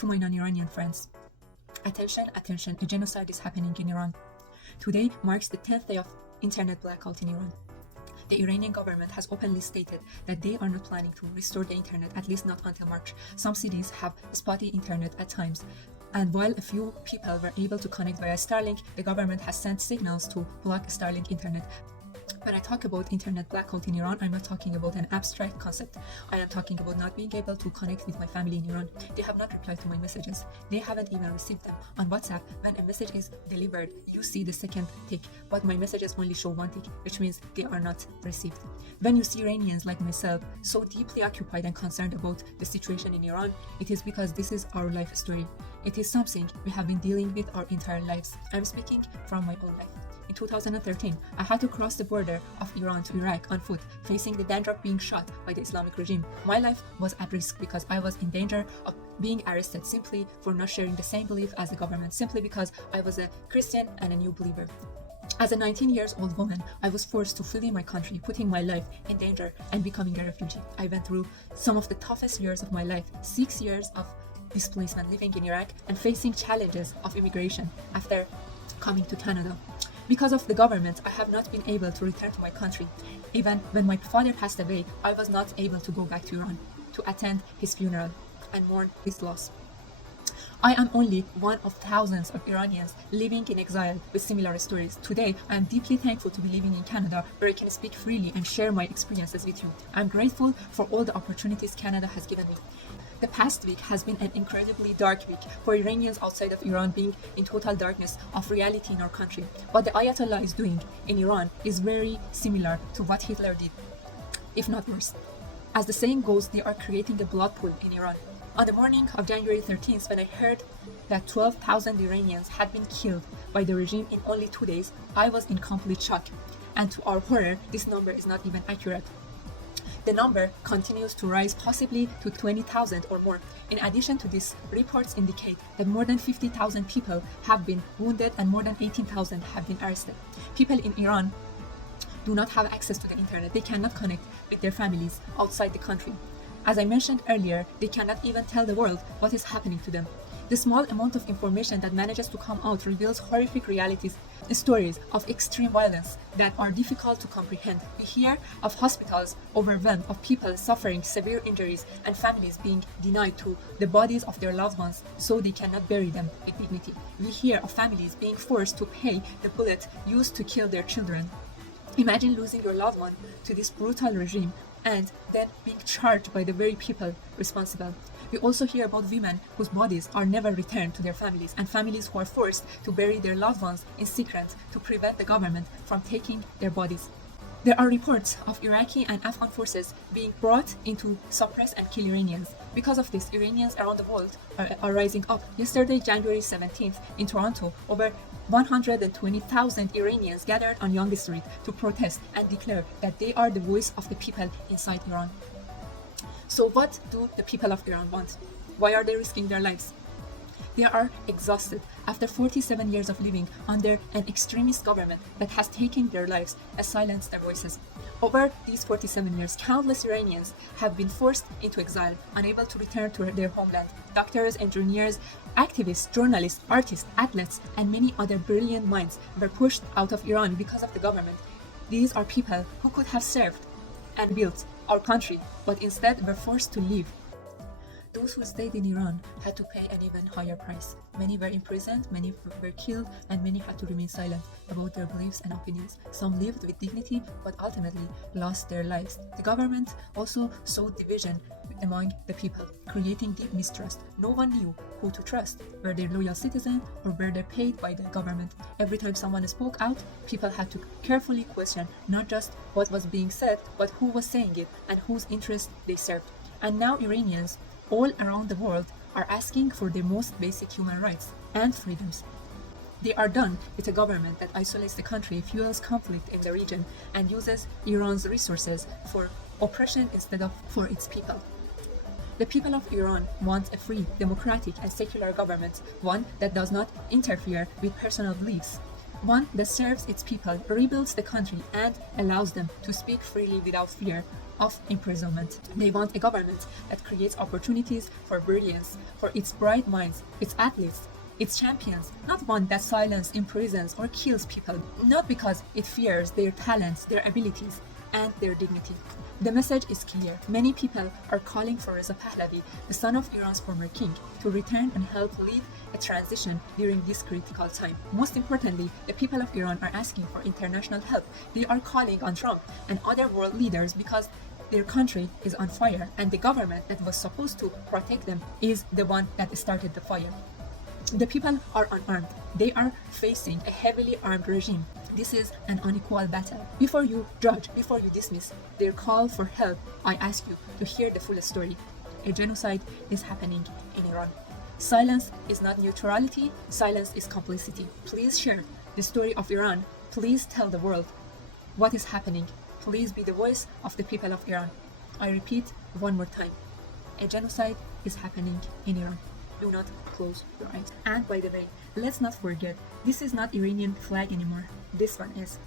To my non-Iranian friends, attention, attention, a genocide is happening in Iran. Today marks the 10th day of internet blackout in Iran. The Iranian government has openly stated that they are not planning to restore the internet, at least not until March. Some cities have spotty internet at times. And while a few people were able to connect via Starlink, the government has sent signals to block Starlink internet. When I talk about internet blackout in Iran, I'm not talking about an abstract concept. I am talking about not being able to connect with my family in Iran. They have not replied to my messages. They haven't even received them. On WhatsApp, when a message is delivered, you see the second tick, but my messages only show one tick, which means they are not received. When you see Iranians like myself so deeply occupied and concerned about the situation in Iran, it is because this is our life story. It is something we have been dealing with our entire lives. I'm speaking from my own life. In 2013, I had to cross the border of Iran to Iraq on foot, facing the danger of being shot by the Islamic regime. My life was at risk because I was in danger of being arrested simply for not sharing the same belief as the government, simply because I was a Christian and a new believer. As a 19-year-old woman, I was forced to flee my country, putting my life in danger and becoming a refugee. I went through some of the toughest years of my life, 6 years of displacement living in Iraq and facing challenges of immigration after coming to Canada. Because of the government, I have not been able to return to my country. Even when my father passed away, I was not able to go back to Iran to attend his funeral and mourn his loss. I am only one of thousands of Iranians living in exile with similar stories. Today, I am deeply thankful to be living in Canada, where I can speak freely and share my experiences with you. I am grateful for all the opportunities Canada has given me. The past week has been an incredibly dark week for Iranians outside of Iran, being in total darkness of reality in our country. What the Ayatollah is doing in Iran is very similar to what Hitler did, if not worse. As the saying goes, they are creating a blood pool in Iran. On the morning of January 13th, when I heard that 12,000 Iranians had been killed by the regime in only 2 days, I was in complete shock. And to our horror, this number is not even accurate. The number continues to rise, possibly to 20,000 or more. In addition to this, reports indicate that more than 50,000 people have been wounded and more than 18,000 have been arrested. People in Iran do not have access to the internet. They cannot connect with their families outside the country. As I mentioned earlier, they cannot even tell the world what is happening to them. The small amount of information that manages to come out reveals horrific realities, stories of extreme violence that are difficult to comprehend. We hear of hospitals overwhelmed, of people suffering severe injuries, and families being denied to the bodies of their loved ones so they cannot bury them with dignity. We hear of families being forced to pay the bullet used to kill their children. Imagine losing your loved one to this brutal regime and then being charged by the very people responsible. We also hear about women whose bodies are never returned to their families, and families who are forced to bury their loved ones in secret to prevent the government from taking their bodies. There are reports of Iraqi and Afghan forces being brought in to suppress and kill Iranians. Because of this, Iranians around the world are rising up. Yesterday, January 17th, in Toronto, over 120,000 Iranians gathered on Yonge Street to protest and declare that they are the voice of the people inside Iran. So what do the people of Iran want? Why are they risking their lives? They are exhausted after 47 years of living under an extremist government that has taken their lives and silenced their voices. Over these 47 years, countless Iranians have been forced into exile, unable to return to their homeland. Doctors, engineers, activists, journalists, artists, athletes, and many other brilliant minds were pushed out of Iran because of the government. These are people who could have served and built our country, but instead were forced to leave. Those who stayed in Iran had to pay an even higher price. Many were imprisoned, many were killed, and many had to remain silent about their beliefs and opinions. Some lived with dignity, but ultimately lost their lives. The government also sowed division among the people, creating deep mistrust. No one knew who to trust. Were they loyal citizens or were they paid by the government? Every time someone spoke out, people had to carefully question not just what was being said, but who was saying it and whose interests they served. And now Iranians all around the world are asking for their most basic human rights and freedoms. They are done with a government that isolates the country, fuels conflict in the region, and uses Iran's resources for oppression instead of for its people. The people of Iran want a free, democratic, and secular government, one that does not interfere with personal beliefs. one that serves its people, rebuilds the country, and allows them to speak freely without fear of imprisonment. They want a government that creates opportunities for brilliance, for its bright minds, its athletes, its champions, not one that silences, imprisons, or kills people, not because it fears their talents, their abilities, and their dignity. The message is clear. Many people are calling for Reza Pahlavi, the son of Iran's former king, to return and help lead a transition during this critical time. Most importantly, the people of Iran are asking for international help. They are calling on Trump and other world leaders because their country is on fire, and the government that was supposed to protect them is the one that started the fire. The people are unarmed. They are facing a heavily armed regime. This is an unequal battle. Before you judge, before you dismiss their call for help, I ask you to hear the full story. A genocide is happening in Iran. Silence is not neutrality, silence is complicity. Please share the story of Iran. Please tell the world what is happening. Please be the voice of the people of Iran. I repeat one more time. A genocide is happening in Iran. Do not close your eyes. And by the way, let's not forget, this is not Iranian flag anymore. This one is.